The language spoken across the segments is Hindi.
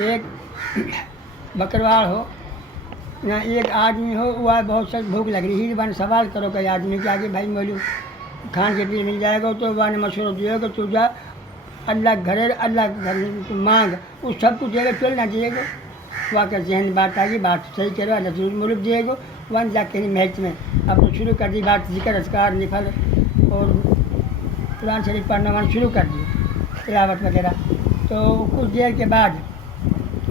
एक बकरवाल हो ना, एक आदमी हो, वह बहुत सख्त भूख लग रही है, वन सवाल करो कई आदमी के आगे, भाई मोलू खान के पीछे मिल जाएगा, तो वन मशवरा दिएगा, तू जा अल्लाह घरे, अल्लाह घर मांग, उस सब कुछ देगा, चल ना दिएगा। वहाँ का जहन बात आ गई, बात सही करो, अल्लाह जरूर मुल्क दिएगा। वन जाके महज में अब शुरू कर दी बात, जिक्र अस्कार निफल और कुरान शरीफ पढ़ना वन शुरू कर दी, तिलावत वगैरह। तो कुछ देर के बाद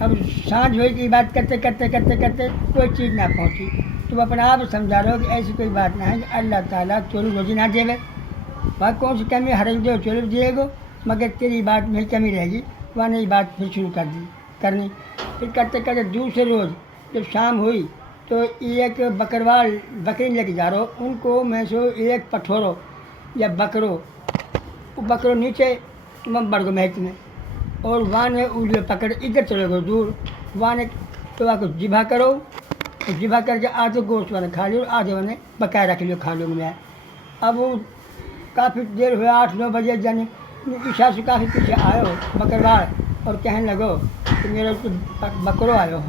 अब सांझ हुई की बात करते करते करते करते कोई चीज़ ना पहुंची, तुम अपना आप समझा रहे हो कि ऐसी कोई बात ना है कि अल्लाह ताला चोरी रोजी ना देवे, वहाँ कौन सी कमी हर दो चोरी दिएगो, मगर तेरी बात में कमी रहेगी। वहाँ ने बात फिर शुरू कर दी करनी, फिर करते करते दूसरे रोज़ जब शाम हुई तो एक बकरवाल बकरी लेके जा रहा हो, उनको मैं सो एक पठोरो या बकरो नीचे बढ़ गो महत में, और वहाँ ने उसे पकड़ इधर चले गए दूर, वहाँ ने तो वहाँ को जिभा करो, जिभा करके आधे गोश्त वाले खा लियो, आधे वाले बकाया रख लियो, खा लो में। अब वो काफ़ी देर हुआ, 8-9 बजे जाने ईशा से काफ़ी पीछे आयो बकरवाल, और कहने लगो कि मेरे तो बकरो आयो हो।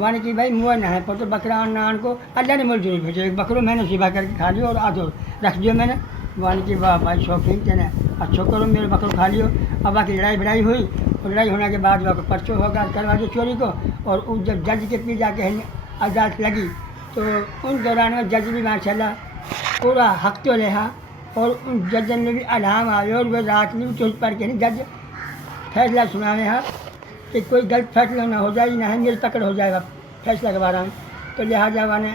माने कि भाई मुँह ना है पर तो बकरा आन को अल्लाह ने मुझे जरूर भेजे, बकरो मैंने जिभा करके खा लियो और आधो रख दियो मैंने। माने कि वाह भाई शौकीन तेने अच्छा करो, मेरे बकरो खा लियो। अब बाकी लड़ाई बड़ाई हुई, और लड़ाई होने के बाद वह पर्चो होगा करवा दो चोरी को, और उस जब जज के पी जाके अदालत लगी तो उन दौरान में जज भी माशाल्लाह पूरा हक तो रहा, और उन जज ने भी अलाम आयो, और वह रात में भी चोट पड़ के नहीं जज फैसला सुनाने हैं कि कोई गलत फैसला ना हो जाए, ना है मेरी पकड़ हो जाएगा फैसला के बारे में। तो लिहाजा वाने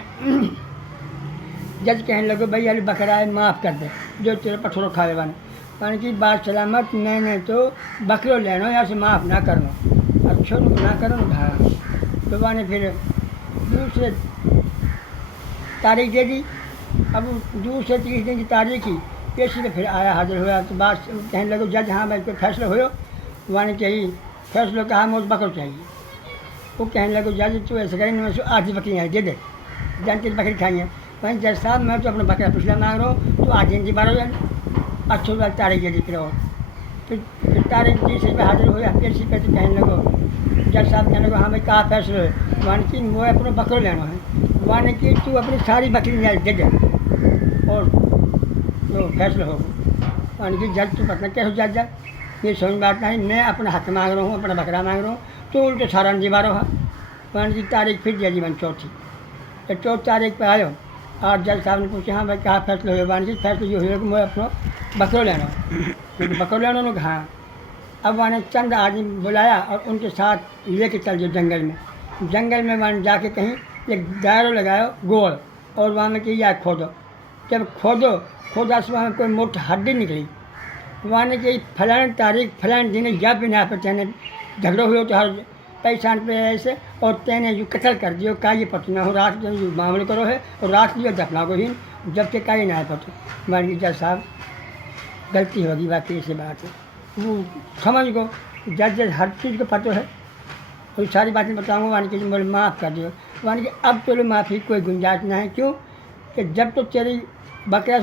जज कहने लगे भाई अली बकरा है माफ़ कर दे, जो तेरे पठोरो खाए वाने माने की बात सलामत, मैंने तो बकरो लेना यहाँ से माफ़ ना करना, अच्छो ना करो ना। तो वाने फिर दूसरे तारीख दे दी। अब दूसरे 30 दिन की तारीख ही पेशी में फिर आया, हाजिर हुआ, तो बात कहने लगे जज हाँ भाई कोई फैसला हो, वाने चाहिए फैसला कहा मुझे बकरो चाहिए। वो कहने लगे जज तो ऐसे करें मैं आधी बकरी दे दे, जानते बकरी खाई है। वहीं जज साहब मैं तो अपना बकरा पिछला मांग रहा हूँ, तो आज इनकी 12 जाए अच्छी बात तारीख दे दी। फिर तारीख दी से हाजिर हुआ, पेशी पे तो कहने लगो जज साहब कहने लगे हाँ भाई कहा फैसला है, मान की मुझे अपना बकरो लेना है, माने कि तू अपनी सारी बकरी दे दे और तो फैसला होगा। माने कि जज तू पता कैसे जज जा, ये समझ बात नहीं, मैं अपना हक मांग रहा हूँ, अपना बकरा मांग रहा हूँ, तो उल्टे सारा दीवा रहा। मान की तारीख फिर दे दी मन चौथी, तो 4 तारीख पे आयो, और जज साहब ने पूछा हाँ भाई कहाँ फैसला हुआ, मान की फैसला जो हुआ कि मैं अपना बकरो लेना, बकरो लेना उन्होंने हाँ। अब मैंने चंद आदमी बुलाया और उनके साथ लेके चल जो जंगल में मैंने जाके कहीं एक दायरो लगाया गोल, और वहाँ में कि खोदो, जब खोदा से वहाँ कोई मोटी हड्डी निकली, वहाँ ने कि फलान तारीख फलान दिन जब भी ना पे तेने झगड़ो हुए तो हर पहचान पे ऐसे, और तेने जो कत्ल कर दियो का ये पटना हो, रात जो मामले करो है और रात लियो दफना को ही, जब के का ही ना है पतो। मान जज साहब गलती होगी, बाकी ऐसी बात है, वो समझ गो जज हर चीज़ को पता है, और सारी बातें बताऊँगा। मान के बोले माफ़ कर दियो, मान के अब चलो माफ़ी कोई गुंजाइश ना है, क्यों कि जब तो तेरी बकरा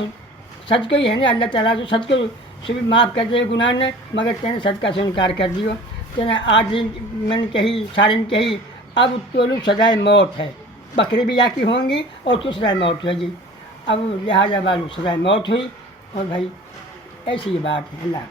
सच को ही है ना, अल्लाह ताला तो सच को से भी माफ़ कर दे गुनाह ने, मगर तेने सदका से इनकार कर दियो, तेने आज मैंने कही सारे ने कही अब तोलू सजाए मौत है, बकरी भी जाकी होंगी और तो सजाए मौत होगी। अब लिहाजा वालू सजाए मौत हुई, और भाई ऐसी बात है। अल्लाह